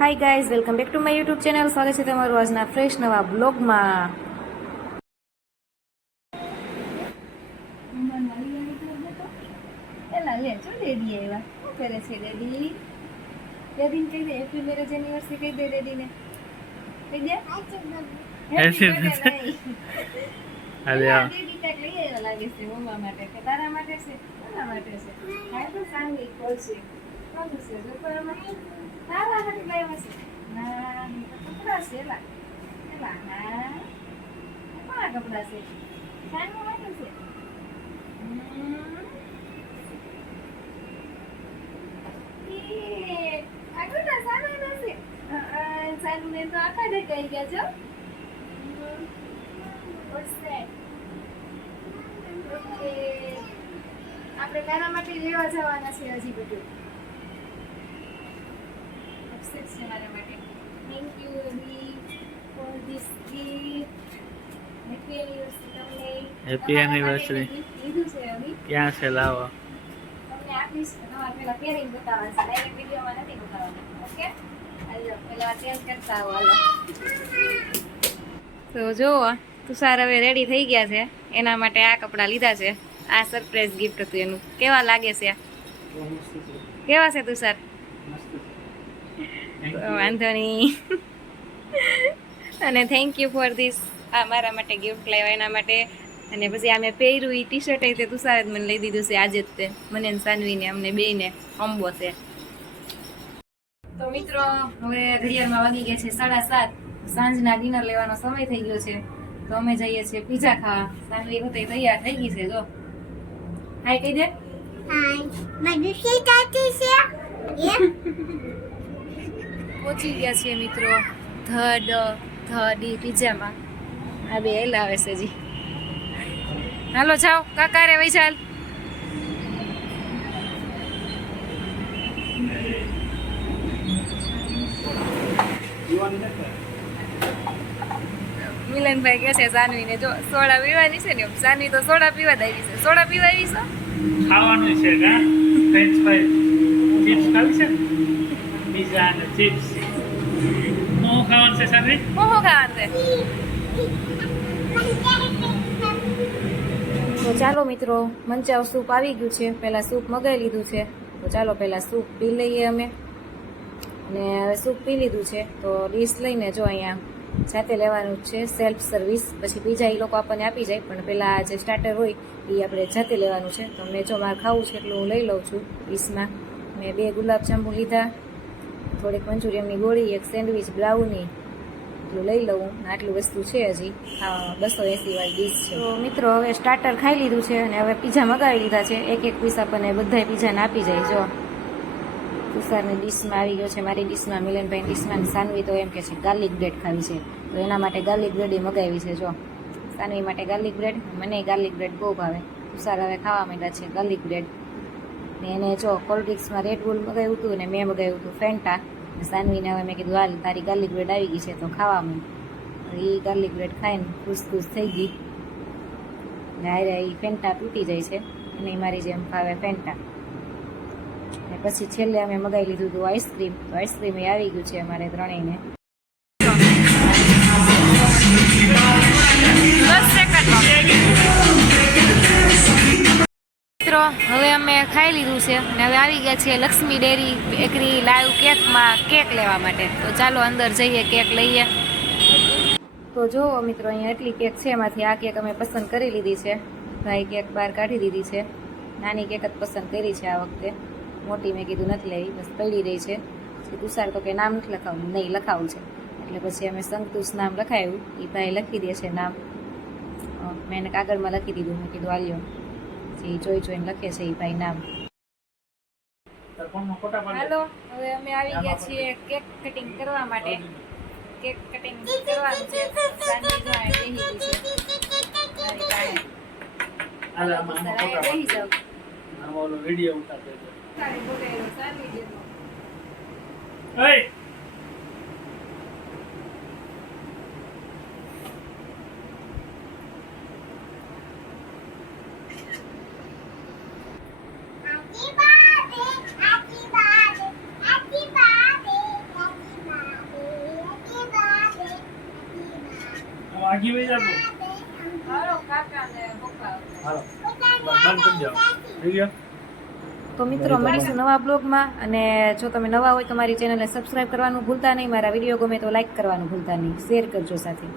Hi guys, welcome back to my YouTube channel. સ્વાગત છે તમારું આજના ફ્રેશ નવા બ્લોગમાં. હેપી મેરેજ એનિવર્સરી કહી દે ડેડીને. કહી દે હેપી બર્થડે. ડેડી ટેક લઈ આવ્યા લાગે છે મમ્મા માટે કે તારા માટે છે, તારા માટે છે. હા તો સાંગી ખોલશે. કોણ છે જો તારા હાટુ લાવ્યા છે. ના કપડા છે એલા એલા. હા કોના કપડા છે? સાનું માટે છે. આગળ ના સાનું નથી. સાનું ને તો આખા દેખાઈ ગયા છો. આપણે તારા માટે લેવા જવાના છે હજી બધું. અપસેટ છે મારા માટે. Thank you baby for this gift. Happy anniversary તમને. Happy anniversary. લીધું છે અભી. ક્યાં છે લાવો? તમને આપીશ તો તમારે પેલા પહેરીને બતાવવાનું છે. ડાયરેક્ટ વિડીયોમાં નથી બતાવવાનું. ઓકે? હાલો પેલા ચેન્જ કરતા આવો. હાલો તો જો તુષાર હવે રેડી થઈ ગયા છે. એના માટે આ કપડાં લીધા છે. આ સરપ્રાઈઝ ગિફ્ટ હતું એનું. કેવા લાગે છે? કેવા છે તુષાર? વાંધો નહીં. અને થેન્ક યુ ફોર ધીસ. આ મારા માટે ગિફ્ટ લાવ્યા એના માટે. અને પછી આ મેં પહેર્યું એ ટી શર્ટ તે તુષારે મને લઈ દીધું છે આજે જ તે. મને ને સાનવીને અમને બેયને કોમ્બો છે. તો મિત્રો હવે ઘડિયાળમાં વાગી ગયા છે 7:30. સાંજના ડિનર લેવાનો સમય થઈ ગયો છે. તો અમે જઈએ છીએ પીઝા ખાવા. સાનવી હોતે તૈયાર થઈ ગઈ છે. જો હાય કહી દે. હાય મને શીખાતી છે. પહોંચી ગયા છીએ મિત્રો ધી પીઝામાં. આ બે હલાવે છે જી. હાલો જાઓ કાકા રે વૈશાલ. મિલનભાઈ કહે છે સાનવીને જો સોડા પીવાની છે ને. સાનવી તો સોડા પીવા જ આવી છે. સોડા પીવા આવી છે. ખાવાનું છે કા? ફ્રેન્ચ ફ્રાઈઝ ચિપ્સ ખાવી છે? પીઝા અને ચિપ્સ. હું ખાવાનું છે સાનવી? હું ખાવાનું છે. તો ચાલો મિત્રો મંચાવ સૂપ આવી ગયું છે. પહેલાં સૂપ મગાવી લીધું છે. તો ચાલો પહેલાં સૂપ પી લઈએ અમે. અને હવે સૂપ પી લીધું છે તો ડીશ લઈને જો અહીંયા જાતે લેવાનું જ છે. Self service. પછી બીજા એ લોકો આપણને આપી જાય પણ પહેલાં જે સ્ટાર્ટર હોય એ આપણે જાતે લેવાનું છે. તો મેં જો મારે ખાવું છે એટલું હું લઈ લઉં છું ડીશમાં. મેં 2 ગુલાબજાંબુ લીધા, થોડીક મંચુરિયનની ગોળી, એક સેન્ડવિચ, બ્રાઉની એટલું લઈ લઉં. આટલું વસ્તુ છે હજી. 280 વાળી ડીશ છે. તો મિત્રો હવે સ્ટાર્ટર ખાઈ લીધું છે અને હવે પીઝા મગાવી લીધા છે. એક પીસ આપણને બધા પીઝાને આપી જાય. જો તુષારની ડીશમાં આવી ગયો છે, મારી ડીશમાં, મિલનભાઈની ડીશમાં. સાનવી તો એમ કે છે ગાર્લિક બ્રેડ ખાવી છે તો એના માટે ગાર્લિક બ્રેડ મગાવી છે. જો સાનવી માટે ગાર્લિક બ્રેડ, મને ગાર્લિક બ્રેડ બહુ ભાવે. તુષાર હવે ખાવા માંડ્યા છે ગાર્લિક બ્રેડ. ને એને જો કોલ્ડ ડ્રિંક્સમાં રેડ બુલ મગાવ્યું હતું અને મેં મગાવ્યું હતું ફેન્ટા. સાનવીને હવે મેં કીધું હાલ તારી ગાર્લિક બ્રેડ આવી ગઈ છે તો ખાવા માંડ. એ ગાર્લિક બ્રેડ ખાઈને ખુશ થઈ ગઈ. ને હારે એ ફેન્ટા તૂટી જાય છે અને મારી જેમ ભાવે ફેન્ટા. ને પછી છેલ્લે અમે મગાવી લીધું હતું આઈસ્ક્રીમ. તો આઈસ્ક્રીમ એ આવી ગયું છે અમારે ત્રણેયને. 10 સેકન્ડમાં મિત્રો હવે અમે ખાઈ લીધું છે અને હવે આવી ગયા છીએ લક્ષ્મી ડેરી બેકરી લાઈવ કેકમાં કેક લેવા માટે. તો ચાલો અંદર જઈએ કેક લઈએ. તો જુઓ મિત્રો અહીંયા એટલી કેક છે. એમાંથી આ કેક અમે પસંદ કરી લીધી છે. ભાઈ કેક બહાર કાઢી દીધી છે. નાની કેક જ પસંદ કરી છે આ વખતે. મોટી મેં કીધું નથી લેવી, બસ પડી રહી છે. તુષાર તો કે નામ નથી લખાવું. નહીં લખાવું છે એટલે પછી અમે સંતોષ નામ લખાવ્યું. એ ભાઈ લખી દે છે નામ. મેં એને કાગળમાં લખી દીધું. મેં કીધું આલ્યો જે જોઈને લખે છે એ ભાઈ નામ. હાલો હવે અમે આવી ગયા છીએ કેક કટિંગ કરવા માટે. કેક કટિંગ કરવાનું છે. સાંજની જો આ બેહી ગઈ છે મારી પાસે. બેહી જાવ. આમાં વિડિયો ઉતારતો હતો. તારે બોલેલો સાંજની જેમ. ઓય Happy birthday, happy birthday, happy birthday, happy birthday. આગી વહી જાબો હાલો કાકા ને પપ્પા હાલો બંધ કરી જાઓ થઈ ગયો તો મિત્રો મળીશું નવા બ્લોગમાં અને જો તમે નવા હોય તો મારી ચેનલને સબસ્ક્રાઇબ કરવાનું ભૂલતા નહીં મારા વિડીયો ગમે તો લાઈક કરવાનું ભૂલતા નહીં શેર કરજો સાથે